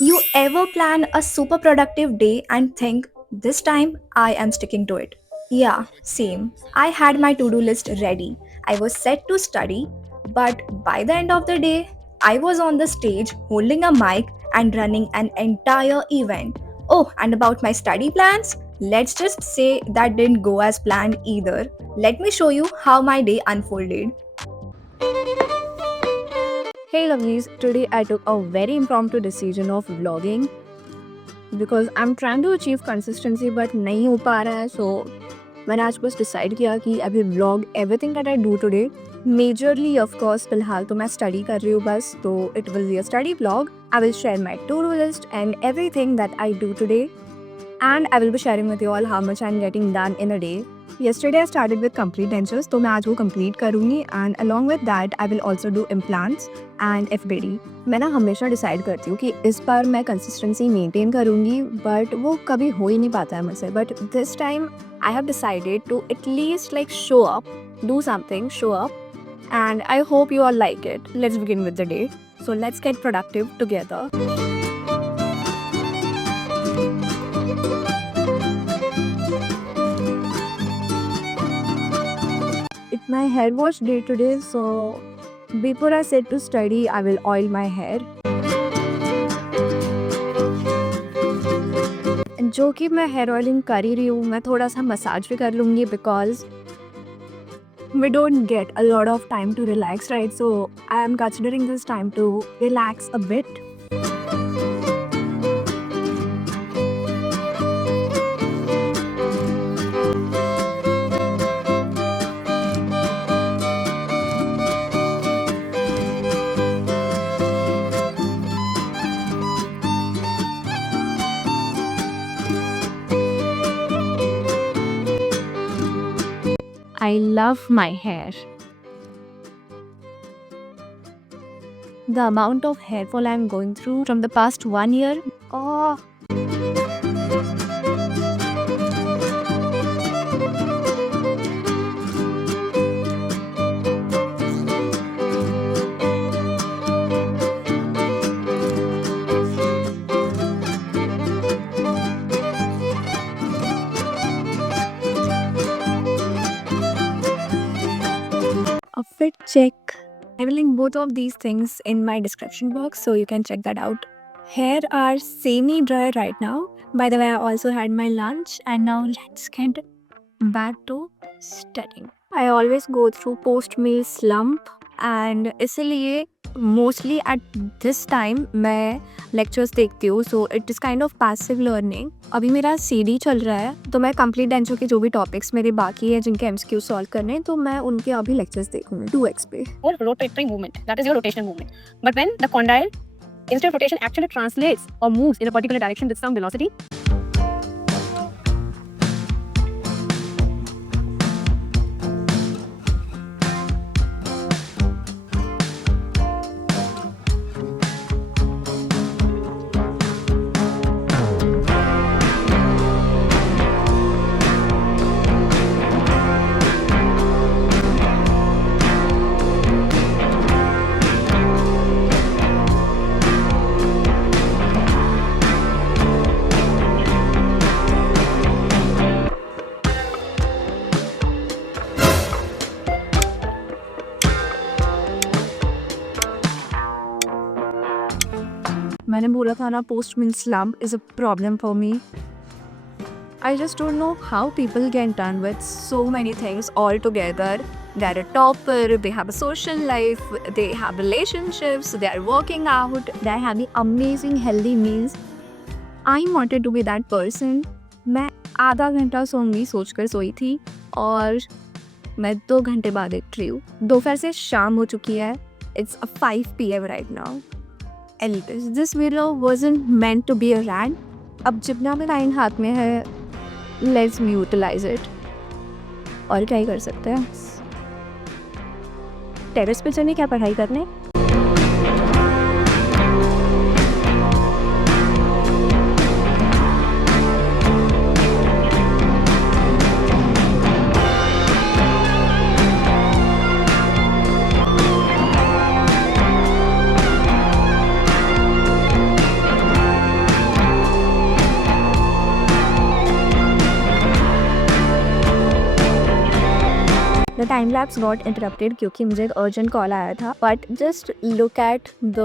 You ever plan a super productive day and think, this time I am sticking to it? Yeah, same. I had my to do list ready. I was set to study, but by the end of the day, I was on the stage holding a mic and running an entire event. Oh, and about my study plans? Let's just say that didn't go as planned either. Let me show you how my day unfolded. Hey lovelies, today I took a very impromptu decision of vlogging because I'm trying to achieve consistency but नहीं हो पा रहा है, so मैंने आज बस decide किया कि अभी vlog everything that I do today. Majorly of course फिलहाल तो मैं study कर रही हूँ बस, तो it will be a study vlog. I will share my to-do list and everything that I do today, and I will be sharing with you all how much I'm getting done in a day. Yesterday I started with complete dentures, तो मैं आज वो complete करूँगी, and along with that I will also do implants and FBD. मैं ना हमेशा decide करती हूँ कि इस बार मैं कंसिस्टेंसी मेंटेन करूँगी, बट वो कभी हो ही नहीं पाता है मुझसे. But this time I have decided to at least like show up, do something, show up, and I hope you all like it. Let's begin with the day. So let's get productive together. It's my hair wash day today, so before I sit to study, I will oil my hair. जो कि मैं hair oiling कर ही रही हूँ, मैं थोड़ा सा massage भी कर लूँगी because we don't get a lot of time to relax, right? So I am considering this time to relax a bit. I love my hair. The amount of hair fall I'm going through from the past 1 year. Oh, a fit check. I will link both of these things in my description box so you can check that out. Hair are semi dry right now. By the way, I also had my lunch and now let's get back to studying. I always go through post meal slump and इसलिए mostly at this time मैं lectures देखती हूँ, so it is kind of passive learning. अभी मेरा CD चल रहा है, तो मैं complete डेंचो के जो भी topics मेरे बाकी है जिनके MCQ solve करने हैं, तो मैं उनके अभी lectures देखूंगी 2x पे. Or rotatory movement, that is your rotational movement. But when the condyle instead of rotation actually translates or moves in a particular direction with some velocity, मैंने बोला था ना post meal slump is a problem for me. I just don't know how people get done with so many things all together. They're a topper, they have a social life, they have relationships, they are working out, they're having amazing healthy meals. I wanted to be that person. मैं आधा घंटा सोऊंगी सोचकर सोई थी और मैं 2 घंटे बाद उठ रही हूँ. दोपहर से शाम हो चुकी है. It's a 5 PM right now. Anyways, this video wasn't meant to be a rant. अब जितना भी लाइन हाथ में है, let's utilize it. और क्या ही कर सकते हैं. टेरेस पे चलिए क्या पढ़ाई करने. The time lapse got interrupted क्योंकि मुझे एक अर्जेंट कॉल आया था. But just look at the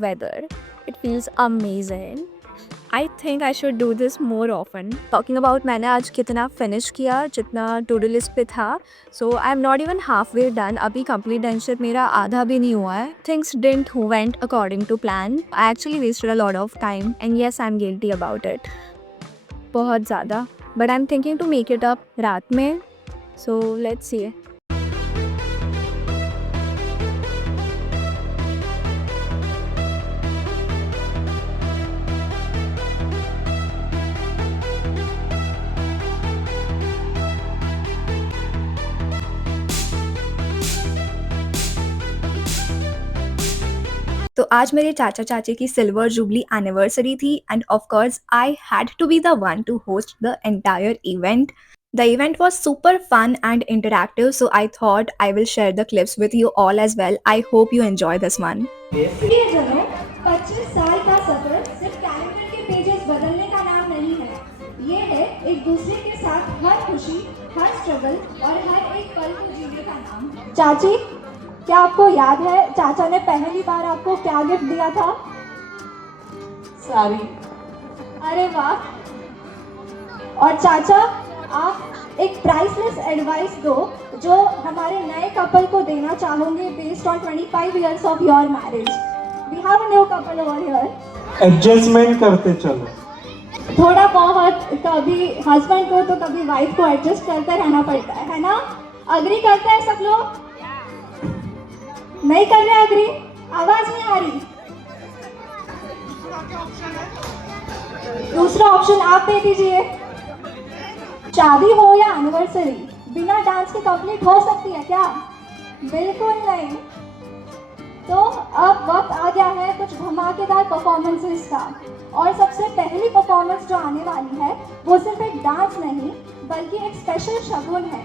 weather, it feels amazing. I think I should do this more often. Talking about मैंने आज कितना finish किया जितना to do list पे था. So I'm not even halfway done. अभी complete done मेरा आधा भी नहीं हुआ है. Things didn't went according to plan. I actually wasted a lot of time and yes I'm guilty about it. बहुत ज़्यादा. But I'm thinking to make it up रात में. So let's see. तो आज मेरे चाचा चाची की सिल्वर जुबली एनिवर्सरी थी and of course I had to be the one to host the entire event. The event was super fun and interactive, so I thought I will share the clips with you all as well. I hope you enjoy this one. प्रियजनों, 25 साल का सफर सिर्फ calendar के pages बदलने का नाम नहीं है. ये है एक दूसरे के साथ हर खुशी, हर स्ट्रगल और हर एक पल को जीने का नाम. चाची, क्या आपको याद है चाचा ने पहली बार आपको क्या गिफ्ट दिया था? साड़ी. अरे वाह. और चाचा, आप एक प्राइसलेस एडवाइस दो जो हमारे नए कपल को देना चाहोगे based on 25 years of your marriage. We have a new couple over here. Adjustment करते चलो. थोड़ा बहुत कभी हस्बैंड को तो कभी वाइफ को एडजस्ट करते रहना पड़ता है ना? अग्री करते हैं सब लोग? नहीं कर रहे अग्री? आवाज नहीं आ रही. दूसरा ऑप्शन आप दे दीजिए. शादी हो या एनिवर्सरी, बिना डांस के कंप्लीट हो सकती है क्या? बिल्कुल नहीं. तो अब वक्त आ गया है कुछ धमाकेदार परफॉर्मेंसेस का. और सबसे पहली परफॉर्मेंस जो आने वाली है वो सिर्फ एक डांस नहीं बल्कि एक स्पेशल शगुन है.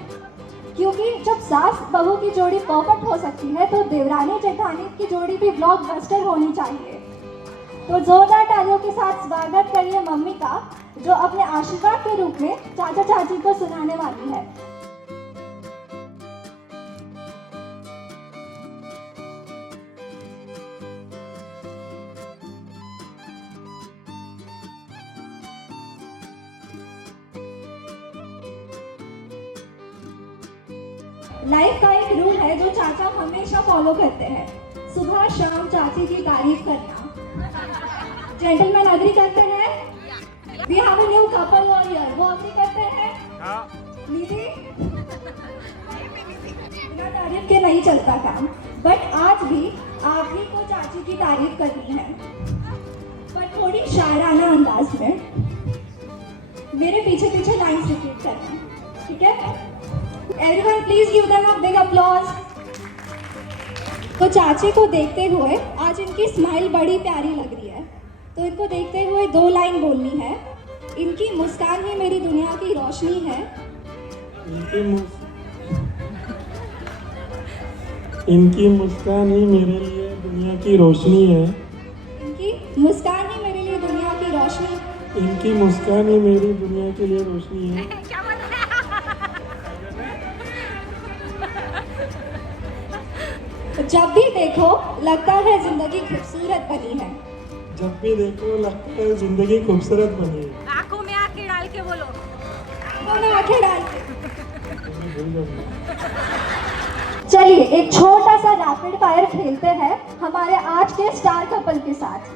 क्योंकि जब सास बहू की जोड़ी परफेक्ट हो सकती है तो देवरानी जेठानी की जोड़ी भी ब्लॉकबस्टर होनी चाहिए. तो जोरदार तालियों के साथ स्वागत करिए मम्मी का, जो अपने आशीर्वाद के रूप में चाचा चाची को सुनाने वाली है. लाइफ का एक रूल है जो चाचा हमेशा फॉलो करते हैं. सुबह शाम चाची की तारीफ करना. जेंटलमैन अग्री करते हैं? We have a new couple over here. वो अग्री करते हैं? निधि, बिना तारीफ के नहीं चलता काम. बट आज भी आप ही को चाची की तारीफ करनी है, पर थोड़ी शायराना अंदाज में. मेरे पीछे पीछे लाइन्स रिपीट करना, ठीक है? Everyone please give them a big applause. तो चाची को देखते हुए आज इनकी स्माइल बड़ी प्यारी लग रही है, तो इनको देखते हुए 2 लाइन बोलनी है. इनकी मुस्कान ही मेरी दुनिया की रोशनी है. इनकी मुस्कान ही मेरे लिए दुनिया की रोशनी है. इनकी मुस्कान ही मेरे लिए दुनिया की रोशनी. इनकी मुस्कान ही मेरी दुनिया के लिए रोशनी है. जब भी देखो लगता है जिंदगी खूबसूरत बनी है. जब भी देखो लगता है जिंदगी खूबसूरत बनी है. आंखों में आंखें डाल के बोलो. आंखों में आंखें डाल के. चलिए एक छोटा सा रैपिड फायर खेलते हैं हमारे आज के स्टार कपल के साथ.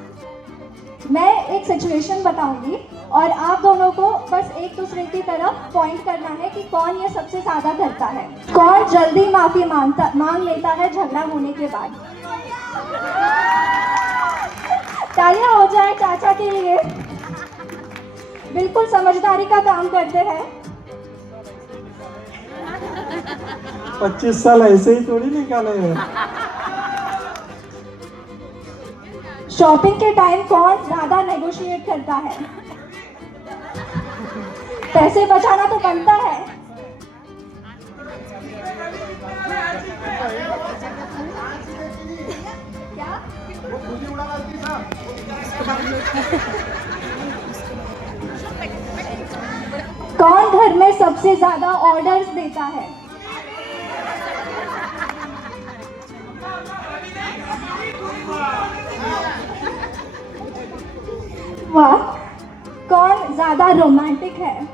मैं एक सिचुएशन बताऊंगी और आप दोनों को बस एक दूसरे की तरफ पॉइंट करना है कि कौन ये सबसे ज्यादा करता है. कौन जल्दी माफी मांग लेता है झगड़ा होने के बाद. तालियां हो जाए चाचा के लिए. बिल्कुल समझदारी का काम करते हैं. 25 साल ऐसे ही थोड़ी निकाले हैं. शॉपिंग के टाइम कौन ज्यादा नेगोशिएट करता है? पैसे बचाना तो बनता है. क्या? कौन घर में सबसे ज्यादा ऑर्डर्स देता है? वाह, कौन ज्यादा रोमांटिक है?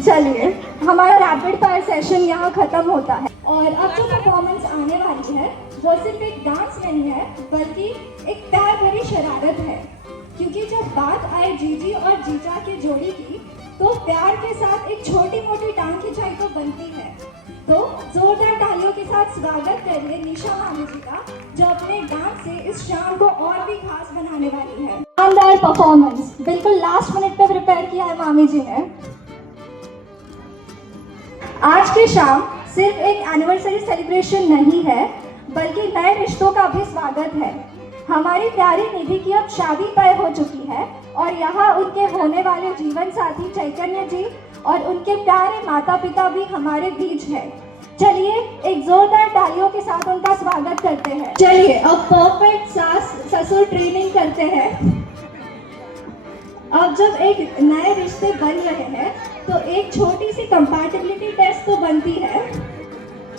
चलिए, हमारा रैपिड फायर सेशन यहाँ खत्म होता है और अब जो परफॉर्मेंस आने वाली है वो सिर्फ एक डांस नहीं है बल्कि एक प्यार भरी शरारत है, क्योंकि जब बात आए जीजी और जीजा की जोड़ी की तो प्यार के साथ एक छोटी मोटी टांग खिंचाई तो बनती है। तो जोरदार तालियों के साथ स्वागत करिए निशा मामी जी का, जो अपने डांस से इस शाम को और भी खास बनाने वाली है। शानदार परफॉर्मेंस बिल्कुल लास्ट मिनट पे प्रिपेयर किया है मामी जी ने। आज की शाम सिर्फ एक एनिवर्सरी सेलिब्रेशन नहीं है बल्कि नए रिश्तों का भी स्वागत है। हमारी प्यारी निधि की अब शादी तय हो चुकी है और यहाँ उनके होने वाले जीवन साथी चैतन्य जी और उनके प्यारे माता पिता भी हमारे बीच है। चलिए एक जोरदार तालियों के साथ उनका स्वागत करते हैं। चलिए अब परफेक्ट सास ससुर ट्रेनिंग करते हैं। अब जब एक नए रिश्ते बन रहे हैं तो एक छोटी सी कंपैटिबिलिटी टेस्ट तो बनती है।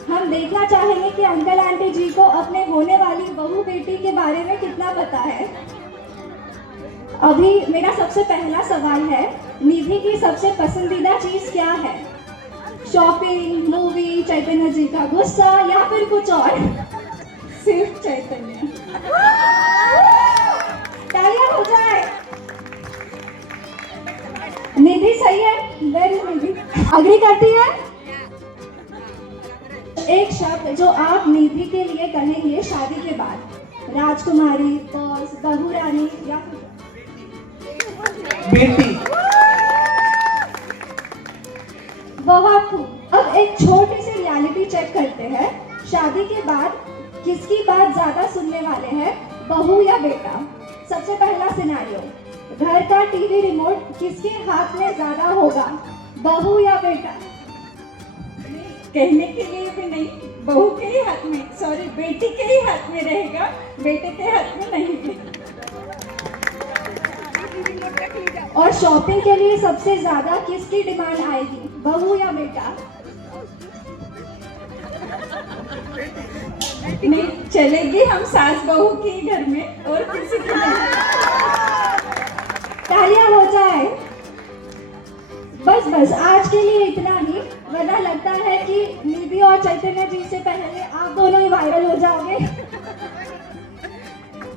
हम देखना चाहेंगे कि अंकल आंटी जी को अपने होने वाली बहू बेटी के बारे में कितना पता है। अभी मेरा सबसे पहला सवाल है, निधि की सबसे पसंदीदा चीज क्या है? शॉपिंग, मूवी, चैतन्य जी का गुस्सा या फिर कुछ और? सिर्फ चैतन्य। तालियां हो जाए। निधि सही है? वेरी निधि अग्री करती है? एक शब्द जो आप निधि के लिए कहेंगे शादी के बाद, राजकुमारी, बॉस, बहू रानी या फिर बेटी। बहुत खूब। अब एक छोटी सी रियलिटी चेक करते हैं। शादी के बाद किसकी बात ज्यादा सुनने वाले हैं, बहू या बेटा? सबसे पहला सिनेरियो, घर का टीवी रिमोट किसके हाथ में ज्यादा होगा, बहू या बेटा? कहने के लिए भी नहीं, बहू के ही हाथ में, सॉरी बेटी के ही हाथ में रहेगा, बेटे के हाथ में नहीं। और शॉपिंग के लिए सबसे ज्यादा किसकी डिमांड आएगी, बहू या बेटा? नहीं चलेगी, हम सास बहू की घर में और किसी की नहीं। तालियां हो जाए। बस आज के लिए इतना ही, वरना लगता है कि निधि और चैतन्य जी से पहले आप दोनों ही वायरल हो जाओगे।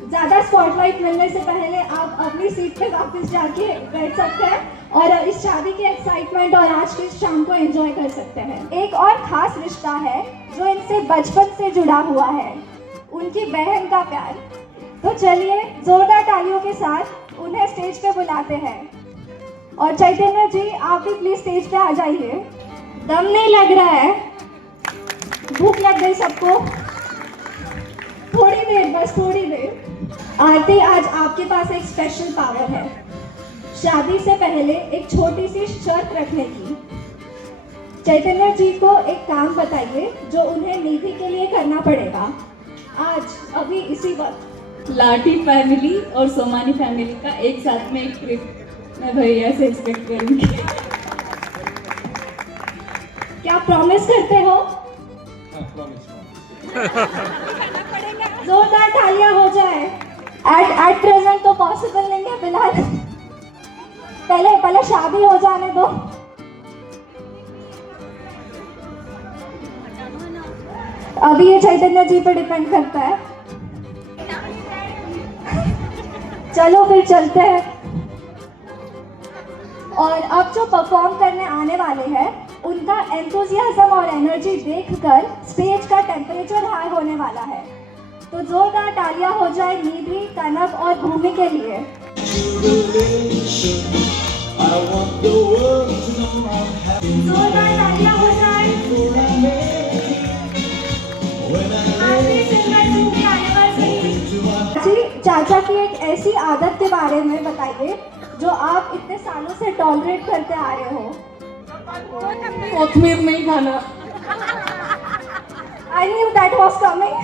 ज्यादा स्पॉटलाइट मिलने से पहले आप अपनी सीट पे वापस जाके बैठ सकते हैं और इस शादी के एक्साइटमेंट और आज की शाम को एंजॉय कर सकते हैं। एक और खास रिश्ता है जो इनसे बचपन से जुड़ा हुआ है, उनकी बहन का प्यार। तो चलिए जोरदार तालियों के साथ उन्हें स्टेज पे बुलाते हैं। और चैतन्य जी आप भी प्लीज स्टेज पे आ जाइए। दम नहीं लग रहा है, भूख लग गई सबको? थोड़ी देर, बस थोड़ी देर। आरती, आज आपके पास एक स्पेशल पावर है, शादी से पहले एक छोटी सी शर्त रखने की। चैतन्य जी को एक काम बताइए जो उन्हें निधि के लिए करना पड़ेगा आज, अभी इसी वक्त। लाठी फैमिली और सोमानी फैमिली का एक साथ में एक ट्रिप मैं भैया से एक्सपेक्ट करूंगी। क्या प्रॉमिस करते हो? जोरदार तालियां हो जाए। एट प्रेजेंट तो पॉसिबल नहीं है फिलहाल, पहले शादी हो जाने दो। अभी ये चैतन्य जी पर डिपेंड करता है। चलो फिर चलते हैं। और अब जो परफॉर्म करने आने वाले हैं उनका एंथुजियाज्म और एनर्जी देखकर स्टेज का टेम्परेचर हाई होने वाला है। तो जोरदार तालियां हो जाए निधि, कनक और भूमि के लिए। जोरदार तालियां हो जाए। जी, चाचा की एक ऐसी आदत के बारे में बताइए जो आप इतने सालों से टॉलरेट करते आ रहे हो। कोथमीर नहीं खाना। I knew that was coming.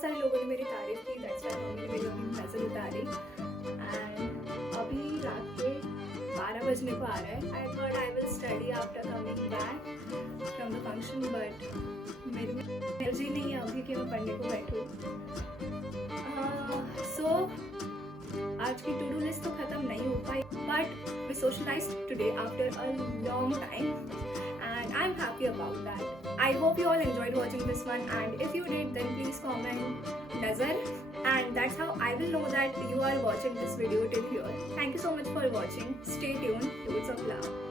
बहुत सारे लोगों ने मेरी तारीफ की, दैट्स व्हाई मम्मी ने मेरी अपनी नज़र उतारी। एंड अभी रात के 12 बजने को आ रहा है। I thought I will study after coming back from the function, but मेरे में एनर्जी नहीं है अभी कि मैं पढ़ने को बैठूँ। सो आज की टू डू लिस्ट तो ख़त्म नहीं हो पाई, but we socialized today after a long time and I'm happy about that. I hope you all enjoyed watching this one, and if you did, then please comment Nazar, and that's how I will know that you are watching this video till here. Thank you so much for watching. Stay tuned. Loads of love.